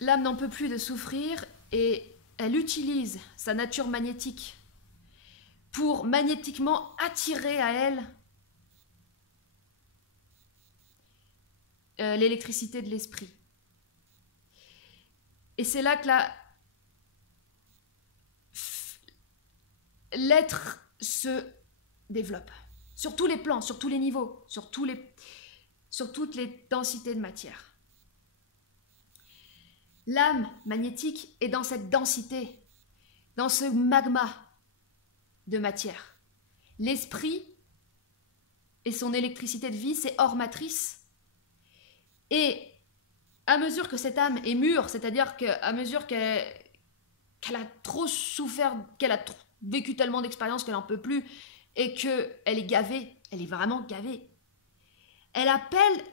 l'âme n'en peut plus de souffrir et elle utilise sa nature magnétique pour magnétiquement attirer à elle l'électricité de l'esprit. Et c'est là que l'être se développe. Sur tous les plans, sur tous les niveaux, sur toutes les densités de matière. L'âme magnétique est dans cette densité, dans ce magma de matière. L'esprit et son électricité de vie, c'est hors matrice. Et à mesure que cette âme est mûre, c'est-à-dire qu'à mesure qu'elle a trop souffert, qu'elle a vécu tellement d'expériences qu'elle n'en peut plus, et qu'elle est gavée, elle est vraiment gavée, elle appelle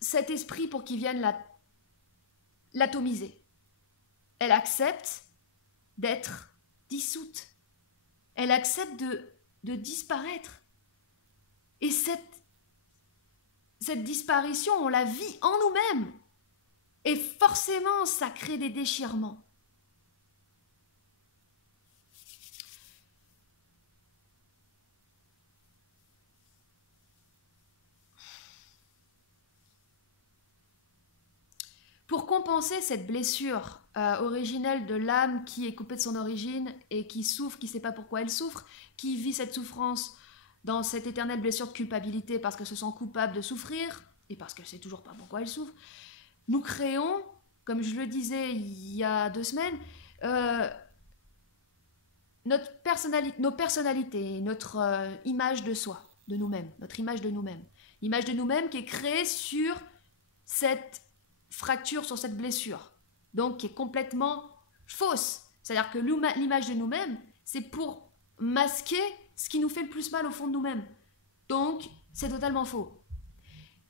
cet esprit pour qu'il vienne l'atomiser. Elle accepte d'être dissoute. Elle accepte de disparaître. Et cette disparition, on la vit en nous-mêmes. Et forcément, ça crée des déchirements. Pour compenser cette blessure originelle de l'âme qui est coupée de son origine et qui souffre, qui ne sait pas pourquoi elle souffre, qui vit cette souffrance dans cette éternelle blessure de culpabilité parce qu'elle se sent coupable de souffrir et parce qu'elle ne sait toujours pas pourquoi elle souffre, nous créons, comme je le disais il y a 2 semaines, nos personnalités, notre image de soi, de nous-mêmes, notre image de nous-mêmes. L'image de nous-mêmes qui est créée sur cette fracture, sur cette blessure, donc qui est complètement fausse. C'est-à-dire que l'image de nous-mêmes, c'est pour masquer ce qui nous fait le plus mal au fond de nous-mêmes. Donc, c'est totalement faux.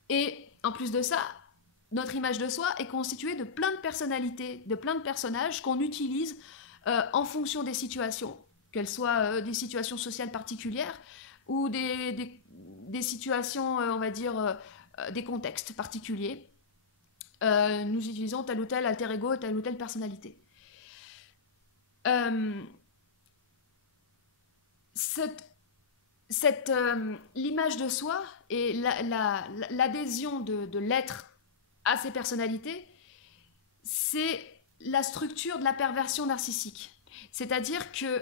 Et en plus de ça, notre image de soi est constituée de plein de personnalités, de plein de personnages qu'on utilise en fonction des situations, qu'elles soient des situations sociales particulières ou des situations, on va dire, des contextes particuliers. Nous utilisons tel ou tel alter ego, telle ou telle personnalité. L'image de soi et l'adhésion de l'être à ces personnalités, c'est la structure de la perversion narcissique. C'est-à-dire que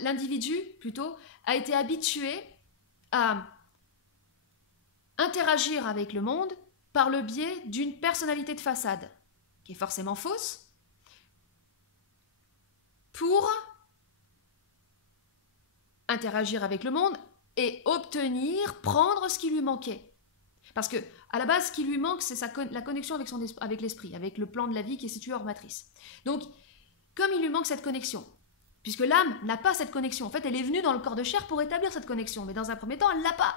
l'individu plutôt, a été habitué à interagir avec le monde par le biais d'une personnalité de façade, qui est forcément fausse, pour interagir avec le monde et prendre ce qui lui manquait. Parce que, à la base, ce qui lui manque, c'est la connexion avec l'esprit, avec le plan de la vie qui est situé hors matrice. Donc, comme il lui manque cette connexion, puisque l'âme n'a pas cette connexion, en fait, elle est venue dans le corps de chair pour établir cette connexion, mais dans un premier temps, elle ne l'a pas.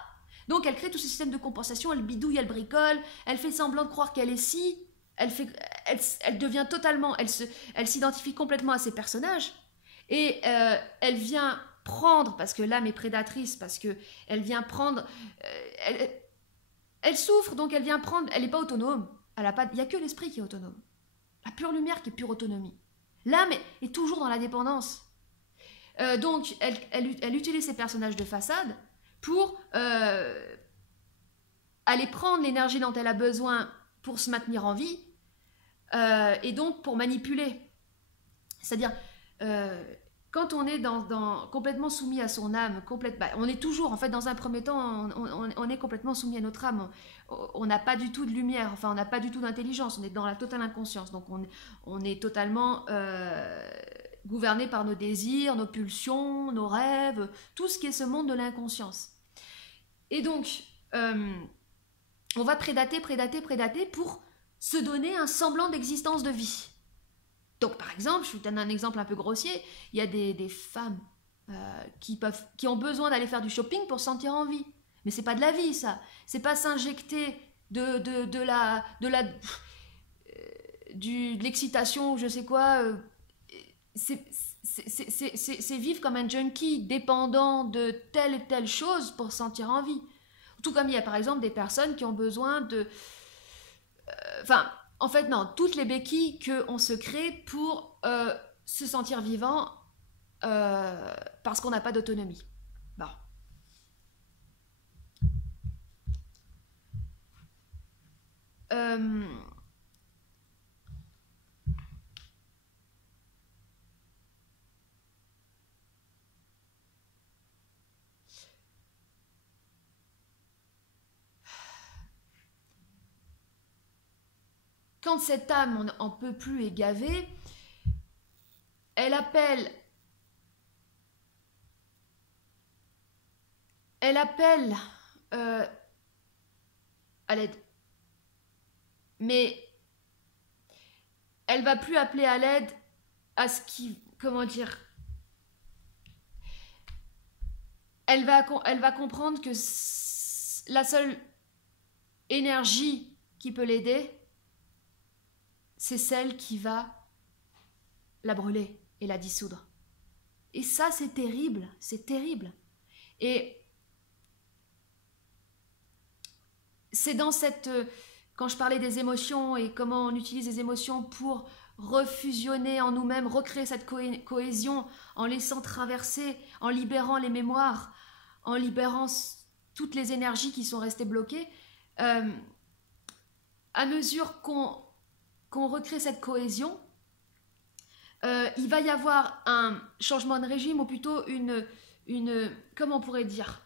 Donc, elle crée tout ce système de compensation, elle bidouille, elle bricole, elle fait semblant de croire qu'elle est si, elle devient totalement, elle s'identifie complètement à ses personnages, et elle vient prendre, parce que l'âme est prédatrice, parce qu'elle vient prendre... Elle souffre, donc elle vient prendre... Elle n'est pas autonome. Il n'y a que l'esprit qui est autonome. La pure lumière qui est pure autonomie. L'âme est toujours dans la dépendance. Donc, elle utilise ces personnages de façade pour aller prendre l'énergie dont elle a besoin pour se maintenir en vie, et donc pour manipuler. C'est-à-dire, quand on est complètement soumis à son âme, on est toujours, en fait, dans un premier temps, on est complètement soumis à notre âme. On n'a pas du tout de lumière, enfin, on n'a pas du tout d'intelligence, on est dans la totale inconscience. Donc, on est totalement gouverné par nos désirs, nos pulsions, nos rêves, tout ce qui est ce monde de l'inconscience. Et donc, on va prédater pour se donner un semblant d'existence de vie. Donc, par exemple, je vous donne un exemple un peu grossier, il y a des femmes qui ont besoin d'aller faire du shopping pour se sentir en vie. Mais c'est pas de la vie, ça. C'est pas s'injecter de l'excitation ou je sais quoi, c'est vivre comme un junkie, dépendant de telle et telle chose pour se sentir en vie. Tout comme il y a par exemple des personnes qui ont besoin de... Enfin, en fait non, toutes les béquilles qu'on se crée pour se sentir vivant parce qu'on n'a pas d'autonomie. Bon. Quand cette âme en peut plus est gavée, elle appelle à l'aide. Mais elle va plus appeler à l'aide à ce qui... Comment dire? Elle va comprendre que la seule énergie qui peut l'aider, c'est celle qui va la brûler et la dissoudre. Et ça, c'est terrible, c'est terrible. Et c'est dans cette... Quand je parlais des émotions et comment on utilise les émotions pour refusionner en nous-mêmes, recréer cette cohésion en laissant traverser, en libérant les mémoires, en libérant toutes les énergies qui sont restées bloquées, à mesure qu'on recrée cette cohésion, il va y avoir un changement de régime, ou plutôt une comment on pourrait dire,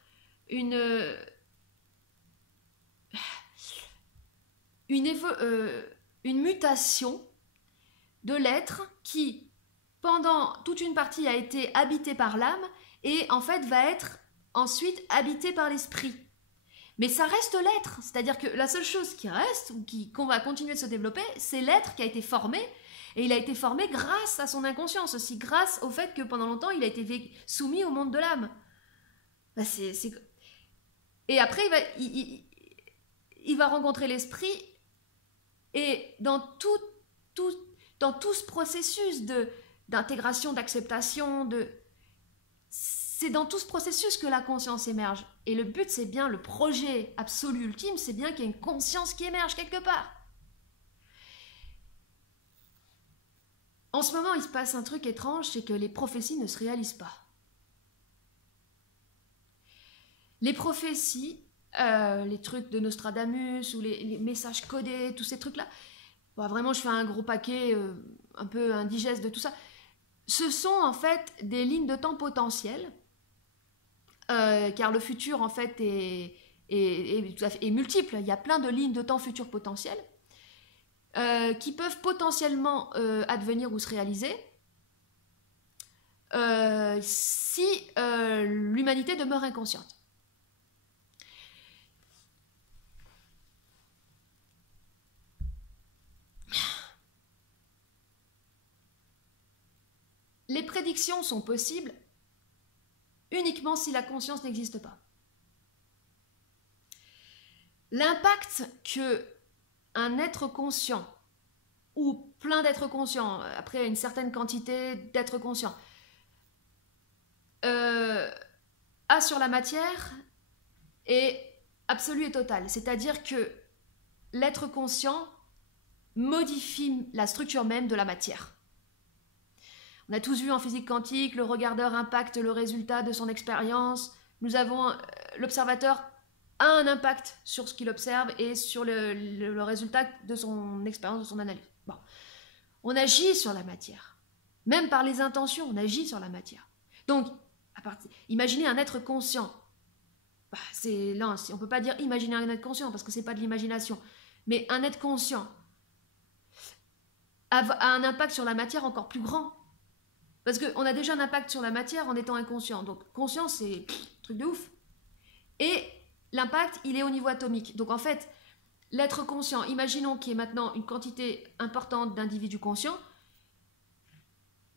une mutation de l'être qui, pendant toute une partie, a été habité par l'âme et en fait va être ensuite habité par l'esprit. Mais ça reste l'être, c'est-à-dire que la seule chose qui reste, ou qu'on va continuer de se développer, c'est l'être qui a été formé, et il a été formé grâce à son inconscience, aussi grâce au fait que pendant longtemps il a été soumis au monde de l'âme. Bah Et après il va rencontrer l'esprit, et dans tout ce processus d'intégration, d'acceptation, c'est dans tout ce processus que la conscience émerge. Et le but, c'est bien, le projet absolu ultime, c'est bien qu'il y ait une conscience qui émerge quelque part. En ce moment, il se passe un truc étrange, c'est que les prophéties ne se réalisent pas. Les prophéties, les trucs de Nostradamus, ou les messages codés, tous ces trucs-là, bon, vraiment, je fais un gros paquet, un peu indigeste de tout ça. Ce sont en fait des lignes de temps potentielles, car le futur en fait est multiple. Il y a plein de lignes de temps futures potentielles qui peuvent potentiellement advenir ou se réaliser si l'humanité demeure inconsciente. Les prédictions sont possibles uniquement si la conscience n'existe pas. L'impact que un être conscient, ou plein d'êtres conscients, après une certaine quantité d'êtres conscients, a sur la matière est absolu et total. C'est-à-dire que l'être conscient modifie la structure même de la matière. On a tous vu en physique quantique, le regardeur impacte le résultat de son expérience. Nous avons l'observateur a un impact sur ce qu'il observe et sur le résultat de son expérience, de son analyse. Bon. On agit sur la matière. Même par les intentions, on agit sur la matière. Donc, imaginez un être conscient. Bah, là, on ne peut pas dire imaginer un être conscient parce que ce n'est pas de l'imagination. Mais un être conscient a un impact sur la matière encore plus grand. Parce qu'on a déjà un impact sur la matière en étant inconscient. Donc, conscient, c'est truc de ouf. Et l'impact, il est au niveau atomique. Donc, en fait, l'être conscient, imaginons qu'il y ait maintenant une quantité importante d'individus conscients,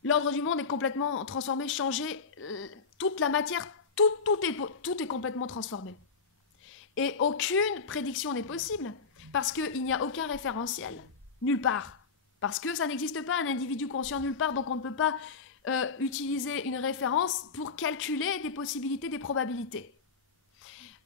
l'ordre du monde est complètement transformé, changé, toute la matière, tout est complètement transformé. Et aucune prédiction n'est possible, parce qu'il n'y a aucun référentiel, nulle part. Parce que ça n'existe pas un individu conscient nulle part, donc on ne peut pas utiliser une référence pour calculer des possibilités, des probabilités.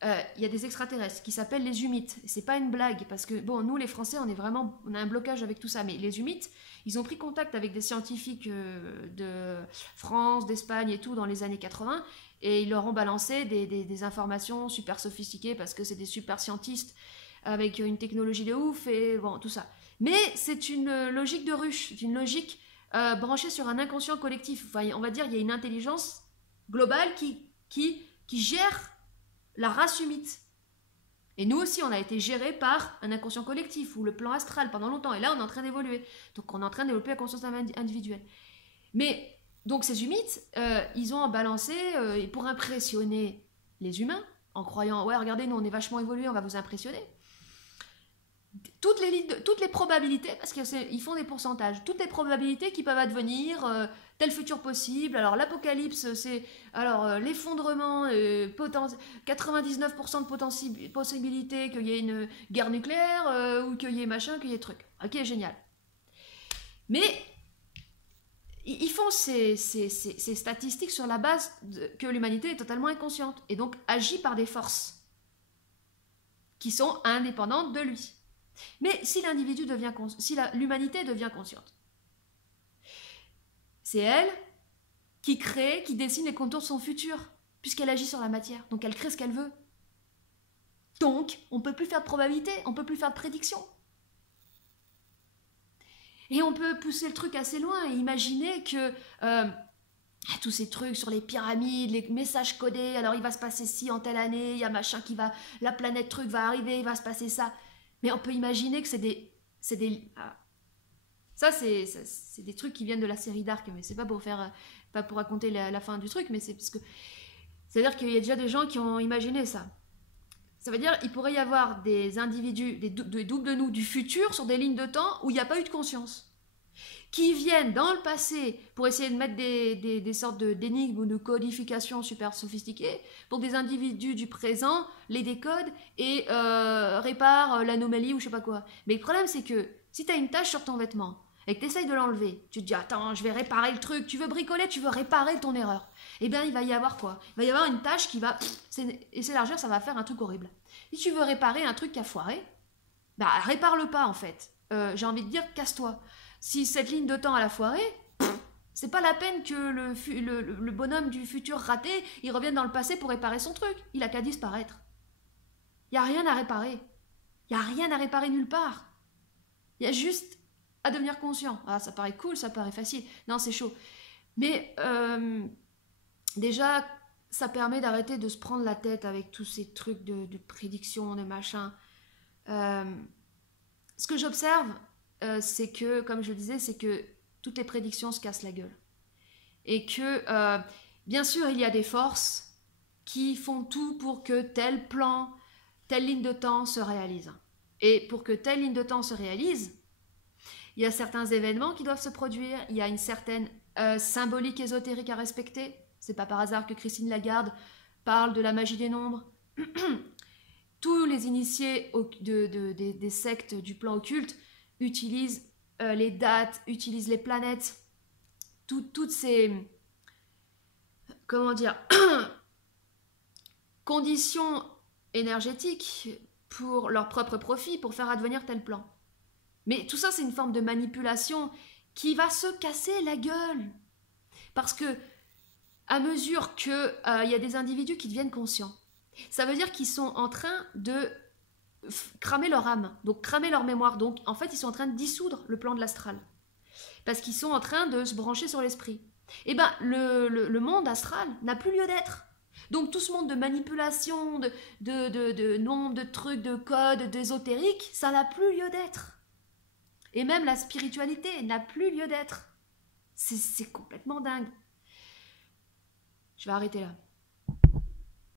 Il y a des extraterrestres qui s'appellent les humites. C'est pas une blague, parce que, bon, nous les Français, on a un blocage avec tout ça, mais les humites, ils ont pris contact avec des scientifiques de France, d'Espagne et tout dans les années 80, et ils leur ont balancé des informations super sophistiquées, parce que c'est des super scientistes avec une technologie de ouf, et bon, tout ça. Mais c'est une logique de ruche, c'est une logique branchée sur un inconscient collectif. Enfin, on va dire, il y a une intelligence globale qui gère la race humite. Et nous aussi, on a été gérés par un inconscient collectif ou le plan astral pendant longtemps. Et là, on est en train d'évoluer. Donc, on est en train de développer la conscience individuelle. Mais, donc, ces humites, ils ont balancé, pour impressionner les humains, en croyant, ouais, regardez, nous, on est vachement évolués, on va vous impressionner. Toutes les probabilités, parce qu'ils font des pourcentages, toutes les probabilités qui peuvent advenir, tel futur possible. Alors l'apocalypse, c'est l'effondrement, 99% de possibilité qu'il y ait une guerre nucléaire, ou qu'il y ait machin, qu'il y ait truc. Ok, génial. Mais ils font ces statistiques sur la base que l'humanité est totalement inconsciente et donc agit par des forces qui sont indépendantes de lui. Mais si l'humanité devient consciente, c'est elle qui crée, qui dessine les contours de son futur, puisqu'elle agit sur la matière, donc elle crée ce qu'elle veut. Donc, on ne peut plus faire de probabilité, on ne peut plus faire de prédiction. Et on peut pousser le truc assez loin et imaginer que tous ces trucs sur les pyramides, les messages codés, alors il va se passer ci en telle année, il y a machin qui va, la planète truc va arriver, il va se passer ça. Mais on peut imaginer que c'est des trucs qui viennent de la série Dark, mais c'est pas pour raconter la fin du truc, mais c'est parce que c'est-à-dire qu'il y a déjà des gens qui ont imaginé ça. Ça veut dire qu'il pourrait y avoir des individus, des doubles de nous du futur sur des lignes de temps où il n'y a pas eu de conscience, qui viennent dans le passé pour essayer de mettre des sortes d'énigmes ou de codifications super sophistiquées pour des individus du présent, les décodent et réparent l'anomalie ou je sais pas quoi. Mais le problème, c'est que si tu as une tache sur ton vêtement et que tu essayes de l'enlever, tu te dis « Attends, je vais réparer le truc, tu veux bricoler, tu veux réparer ton erreur. » Eh bien, il va y avoir quoi? Il va y avoir une tache qui va s'élargir, ça va faire un truc horrible. Si tu veux réparer un truc qui a foiré, bah répare-le pas en fait. J'ai envie de dire, casse-toi. Si cette ligne de temps elle a foiré, c'est pas la peine que le bonhomme du futur raté, il revienne dans le passé pour réparer son truc. Il a qu'à disparaître. Il n'y a rien à réparer. Il n'y a rien à réparer nulle part. Il y a juste à devenir conscient. Ah, ça paraît cool, ça paraît facile. Non, c'est chaud. Mais déjà, ça permet d'arrêter de se prendre la tête avec tous ces trucs de prédiction, de machin. Ce que j'observe, c'est que, comme je le disais, c'est que toutes les prédictions se cassent la gueule. Et que, bien sûr, il y a des forces qui font tout pour que tel plan, telle ligne de temps se réalise. Et pour que telle ligne de temps se réalise, il y a certains événements qui doivent se produire, il y a une certaine symbolique ésotérique à respecter. C'est pas par hasard que Christine Lagarde parle de la magie des nombres. Tous les initiés des sectes du plan occulte utilisent les dates, utilisent les planètes, toutes ces, comment dire, conditions énergétiques pour leur propre profit, pour faire advenir tel plan. Mais tout ça, c'est une forme de manipulation qui va se casser la gueule. Parce que, à mesure qu'il y a des individus qui deviennent conscients, ça veut dire qu'ils sont en train de cramer leur âme, donc cramer leur mémoire. Donc, en fait, ils sont en train de dissoudre le plan de l'astral. Parce qu'ils sont en train de se brancher sur l'esprit. Et bien, le monde astral n'a plus lieu d'être. Donc, tout ce monde de manipulation, de nombres, de trucs, de codes, d'ésotérique, ça n'a plus lieu d'être. Et même la spiritualité n'a plus lieu d'être. C'est complètement dingue. Je vais arrêter là.